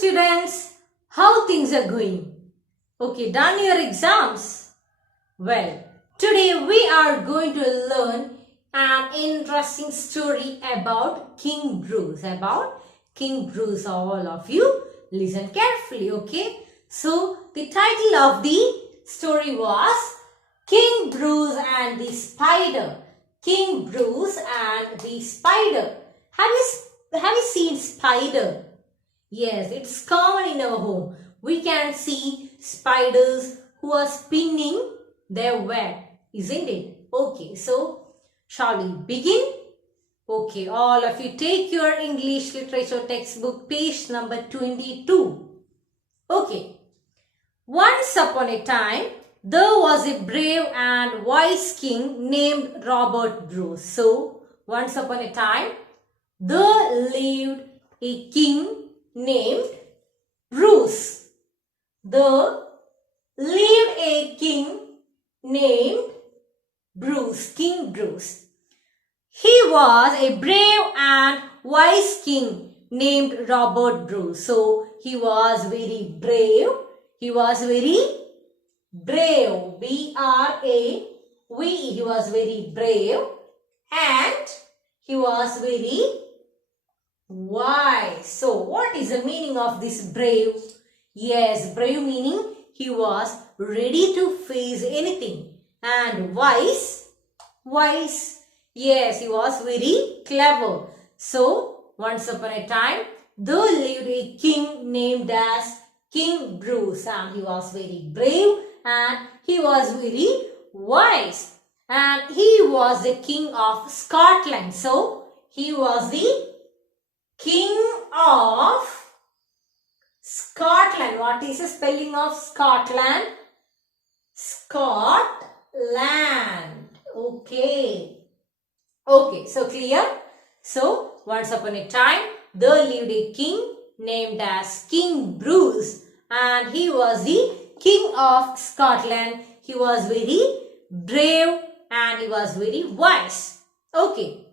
students, how things are going? Okay, done your exams? Well, today we are going to learn an interesting story about King Bruce. All of you listen carefully, okay? So, the title of the story was King Bruce and the Spider. King Bruce and the Spider. Have you seen spider? Yes, it's common in our home. We can see spiders who are spinning their web, isn't it? Okay, so shall we begin? Okay, all of you take your English literature textbook, page number 22. Okay, once upon a time, there was a brave and wise king named Robert Bruce. So, once upon a time, there lived a king named Bruce. There lived a king named Bruce, King Bruce. He was a brave and wise king named Robert Bruce. So, he was very brave. He was very brave. B-R-A-V-E. He was very brave and he was very wise. So, what is the meaning of this brave? Yes, brave meaning he was ready to face anything. And wise. Yes, he was very clever. So, once upon a time, there lived a king named as King Bruce. And he was very brave and he was very wise. And he was the king of Scotland. So, he was the King of Scotland. What is the spelling of Scotland? Scotland. Okay, so clear? So, once upon a time, there lived a king named as King Bruce. And he was the King of Scotland. He was very brave and he was very wise. Okay,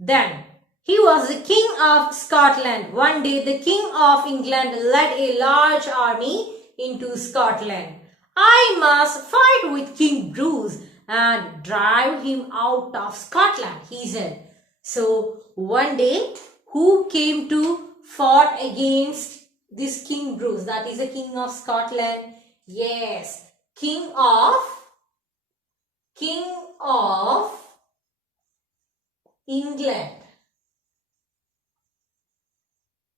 then he was the King of Scotland. One day, the King of England led a large army into Scotland. I must fight with King Bruce and drive him out of Scotland, he said. So, one day, who came to fight against this King Bruce? That is the King of Scotland. Yes, King of England.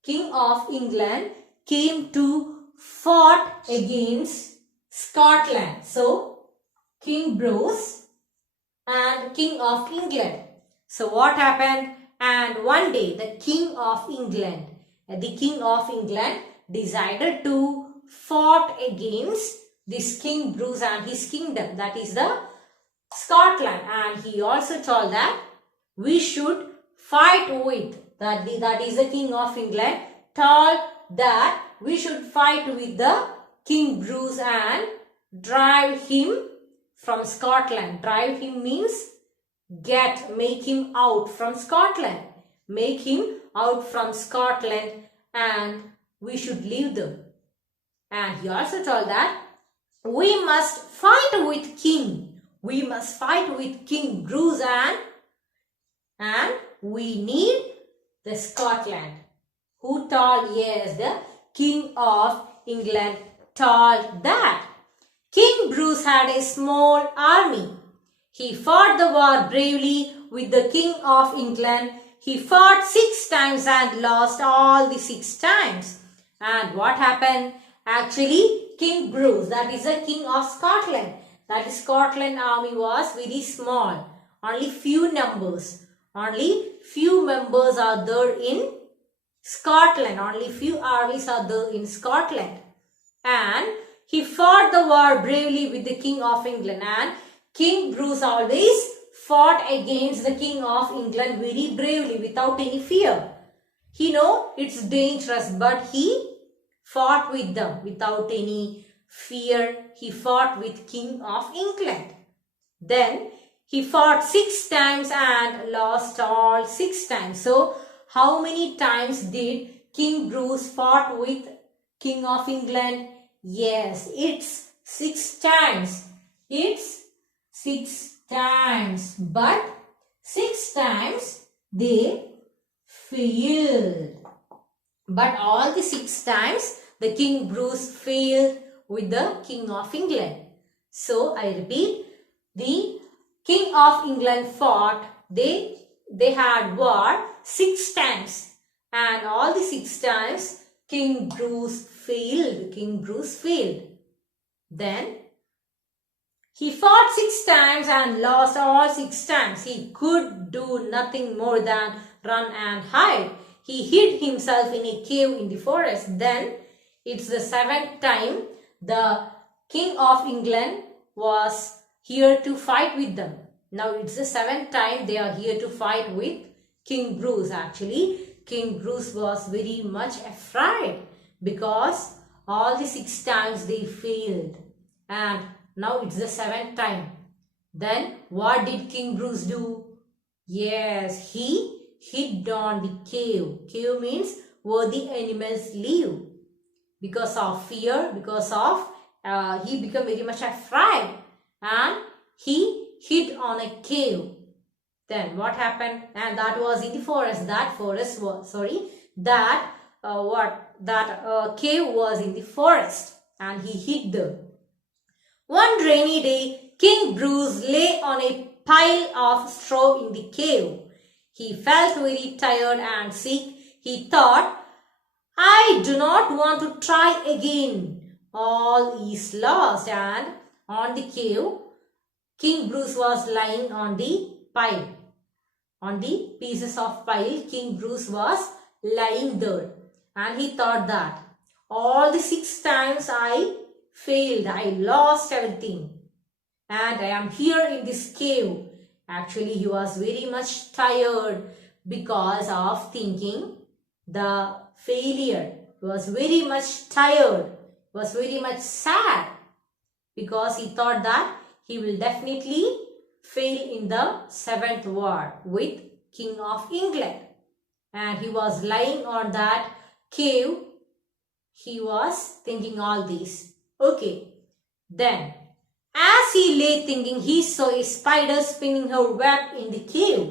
King of England came to fight against Scotland. So, King Bruce and King of England. So, what happened? And one day, the King of England decided to fight against this King Bruce and his kingdom. That is the Scotland. And he also told that we should fight with. That is the King of England told that we should fight with the King Bruce and drive him from Scotland. Drive him means make him out from Scotland. Make him out from Scotland and we should leave them. And he also told that we must fight with King. We must fight with King Bruce and we need the Scotland. Who told? Yes, the King of England told that. King Bruce had a small army. He fought the war bravely with the King of England. He fought 6 times and lost all the 6 times. And what happened? Actually, King Bruce, that is the King of Scotland. That is Scotland army was very small. Only few numbers. Only few members are there in Scotland. Only few armies are there in Scotland. And he fought the war bravely with the King of England. And King Bruce always fought against the King of England very bravely without any fear. He know it's dangerous, but he fought with them without any fear. He fought with King of England. Then he fought 6 times and lost all 6 times. So, how many times did King Bruce fought with King of England? Yes, it's 6 times. It's 6 times. But 6 times they failed. But all the 6 times the King Bruce failed with the King of England. So I repeat, the King of England fought, they had war 6 times, and all the 6 times King Bruce failed. King Bruce failed. Then he fought 6 times and lost all 6 times. He could do nothing more than run and hide. He hid himself in a cave in the forest. Then it's the 7th time the King of England was here to fight with them. Now it's the 7th time they are here to fight with King Bruce. Actually, King Bruce was very much afraid because all the 6 times they failed. And now it's the 7th time. Then what did King Bruce do? Yes, he hid on the cave. Cave means where the animals live. Because of fear, because of he became very much afraid and he hid on a cave. Then what happened? And that was in the forest. That forest was, cave was in the forest and he hid there. One rainy day, King Bruce lay on a pile of straw in the cave. He felt very tired and sick. He thought, I do not want to try again. All is lost. And on the cave, King Bruce was lying on the pile. On the pieces of pile, King Bruce was lying there. And he thought that all the 6 times I failed, I lost everything. And I am here in this cave. Actually, he was very much tired because of thinking the failure. He was very much tired, was very much sad because he thought that he will definitely fail in the 7th war with King of England. And he was lying on that cave. He was thinking all this. Okay. Then, as he lay thinking, he saw a spider spinning her web in the cave.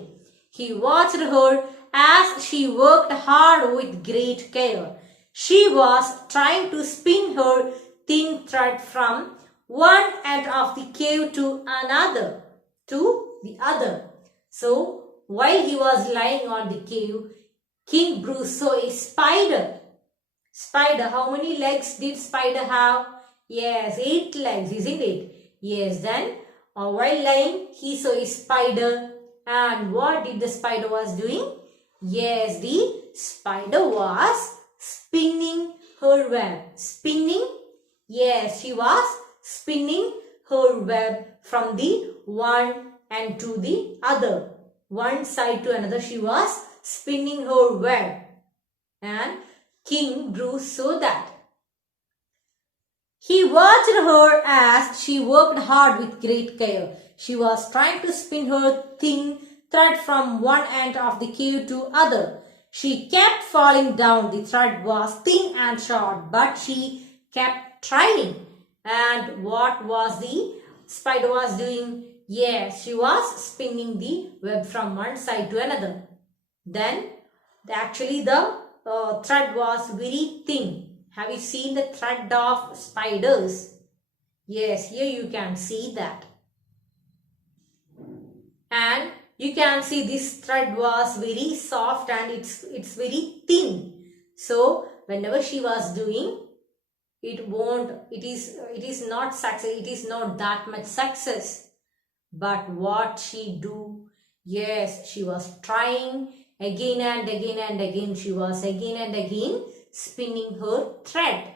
He watched her as she worked hard with great care. She was trying to spin her thin thread from one end of the cave to the other. So, while he was lying on the cave, King Bruce saw a spider. Spider, how many legs did spider have? Yes, 8 legs, isn't it? Yes, then while lying, he saw a spider. And what did the spider was doing? Yes, the spider was spinning her web. Spinning? Yes, she was spinning her web from the one end to the other. One side to another, she was spinning her web. And King Bruce saw that. He watched her as she worked hard with great care. She was trying to spin her thin thread from one end of the cave to other. She kept falling down. The thread was thin and short, but she kept trying. And what was the spider was doing? Yes, she was spinning the web from one side to another. Then, actually the thread was very thin. Have you seen the thread of spiders? Yes, here you can see that. And you can see this thread was very soft and it's very thin. So whenever she was doing, it is not success. It is not that much success. But what she do? Yes, she was trying again and again and again. She was again and again spinning her thread.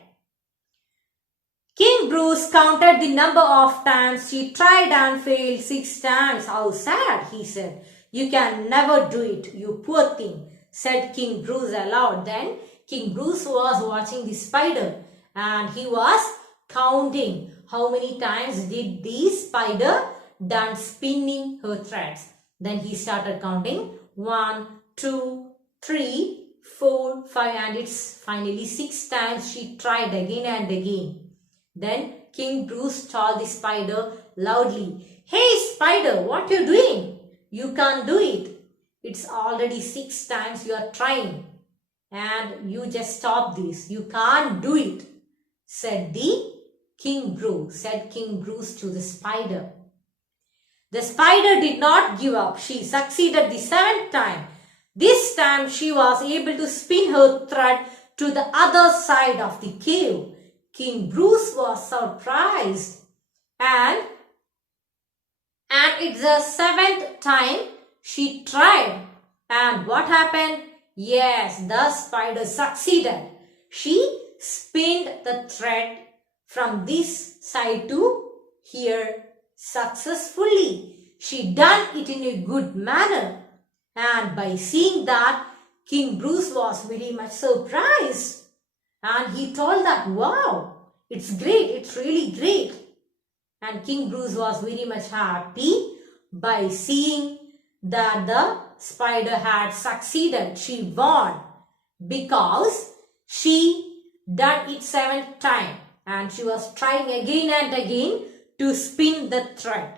King Bruce counted the number of times she tried and failed 6 times. How sad, he said. You can never do it, you poor thing, said King Bruce aloud. Then King Bruce was watching the spider and he was counting how many times did the spider done spinning her threads. Then he started counting 1, 2, 3, 4, 5 and it's finally 6 times she tried again and again. Then King Bruce told the spider loudly, "Hey spider, what you doing? You can't do it. It's already 6 times you are trying and you just stop this. You can't do it," said King Bruce to the spider. The spider did not give up. She succeeded the 7th time. This time she was able to spin her thread to the other side of the cave. King Bruce was surprised and it's the 7th time she tried. And what happened? Yes, the spider succeeded. She spinned the thread from this side to here successfully. She done it in a good manner. And by seeing that, King Bruce was very much surprised. And he told that, "Wow, it's great, it's really great." And King Bruce was very much happy by seeing that the spider had succeeded. She won because she done it 7th time and she was trying again and again to spin the thread.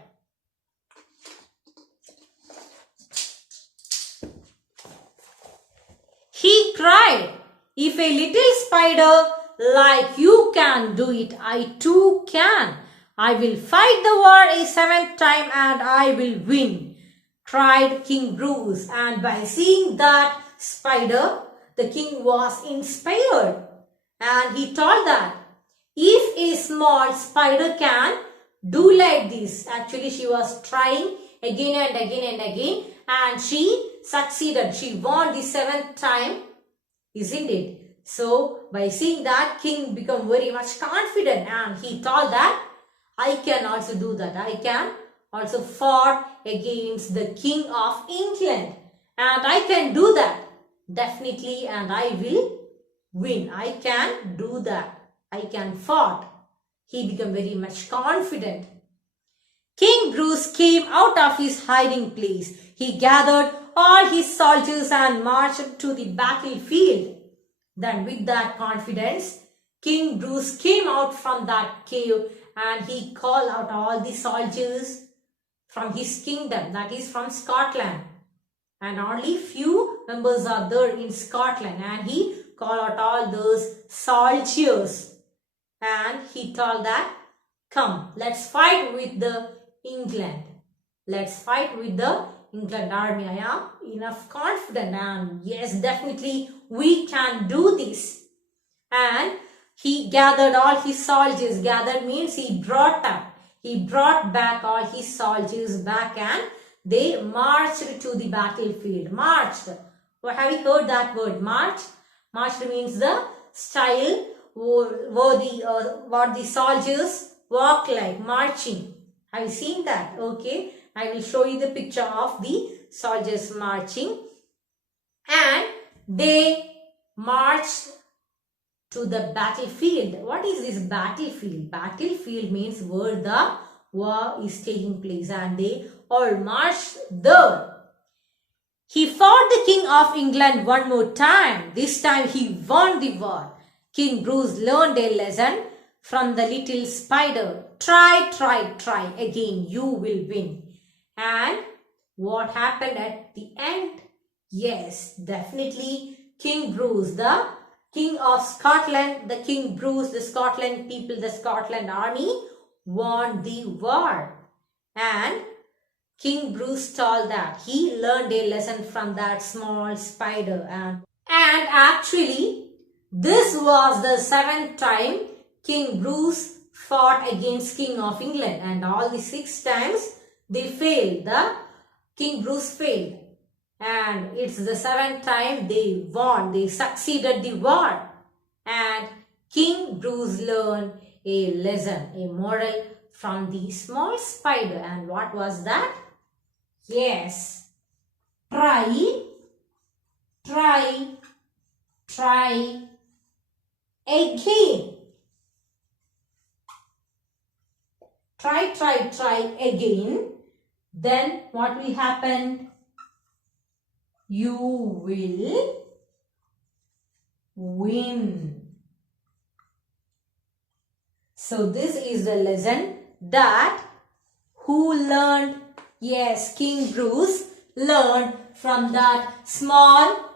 He cried, "If a little spider like you can do it, I too can. I will fight the war a 7th time and I will win," cried King Bruce. And by seeing that spider, the king was inspired. And he told that if a small spider can do like this, actually she was trying again and again and again and she succeeded. She won the 7th time, isn't it? So by seeing that, king became very much confident and he told that I can also do that. I can also fought against the King of England and I can do that definitely and I will win. I can do that. I can fought. He became very much confident. King Bruce came out of his hiding place. He gathered all his soldiers and marched to the battlefield. Then with that confidence, King Bruce came out from that cave and he called out all the soldiers from his kingdom, that is from Scotland. And only few members are there in Scotland and he called out all those soldiers and he told that, "Come, let's fight with the England. Let's fight with the England army. I am enough confident and yes, definitely we can do this." And he gathered all his soldiers. Gathered means he brought back all his soldiers back and they marched to the battlefield. Marched. Well, have you heard that word? March? March means the style what the soldiers walk like, marching. Have you seen that? Okay. I will show you the picture of the soldiers marching. And they marched to the battlefield. What is this battlefield? Battlefield means where the war is taking place and they all marched there. He fought the King of England one more time. This time he won the war. King Bruce learned a lesson from the little spider. Try, try, try again. You will win. And what happened at the end? Yes, definitely King Bruce, the King of Scotland, the King Bruce, the Scotland people, the Scotland army won the war. And King Bruce told that he learned a lesson from that small spider. And actually, this was the 7th time King Bruce fought against King of England. And all the 6 times they failed. The King Bruce failed. And it's the 7th time they won. They succeeded the war. And King Bruce learned a lesson, a moral from the small spider. And what was that? Yes. Try, try, try again. Try, try, try again. Then what will happen? You will win. So this is the lesson that who learned? Yes, King Bruce learned from that small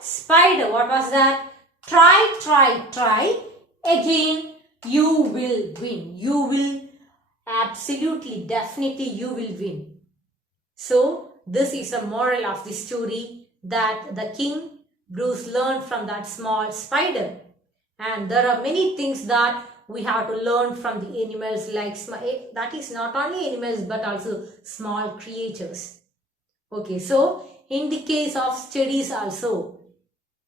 spider. What was that? Try, try, try. Again, you will win. You will absolutely, definitely you will win. So, this is the moral of the story that the King Bruce learned from that small spider. And there are many things that we have to learn from the animals, like that is not only animals but also small creatures. Okay, so in the case of studies also,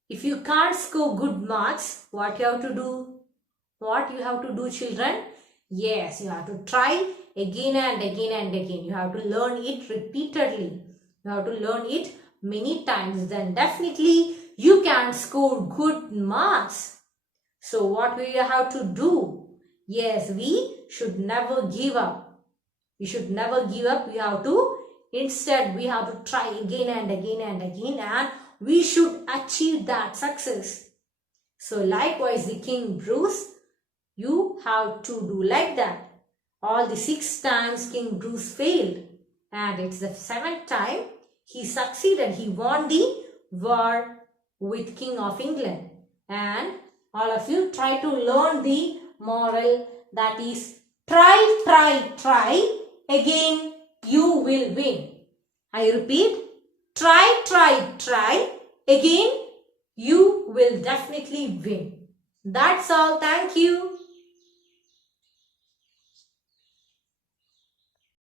if you can't score good marks, what you have to do? What you have to do, children? Yes, you have to try again and again and again. You have to learn it repeatedly. You have to learn it many times. Then definitely you can score good marks. So what we have to do? Yes, we should never give up. We should never give up. We have to, instead we have to try again and again and again, and we should achieve that success. So likewise the King Bruce, you have to do like that. All the 6 times King Bruce failed, and it's the 7th time he succeeded. He won the war with King of England. And all of you try to learn the moral, that is try, try, try. Again you will win. I repeat, try, try, try. Again you will definitely win. That's all. Thank you.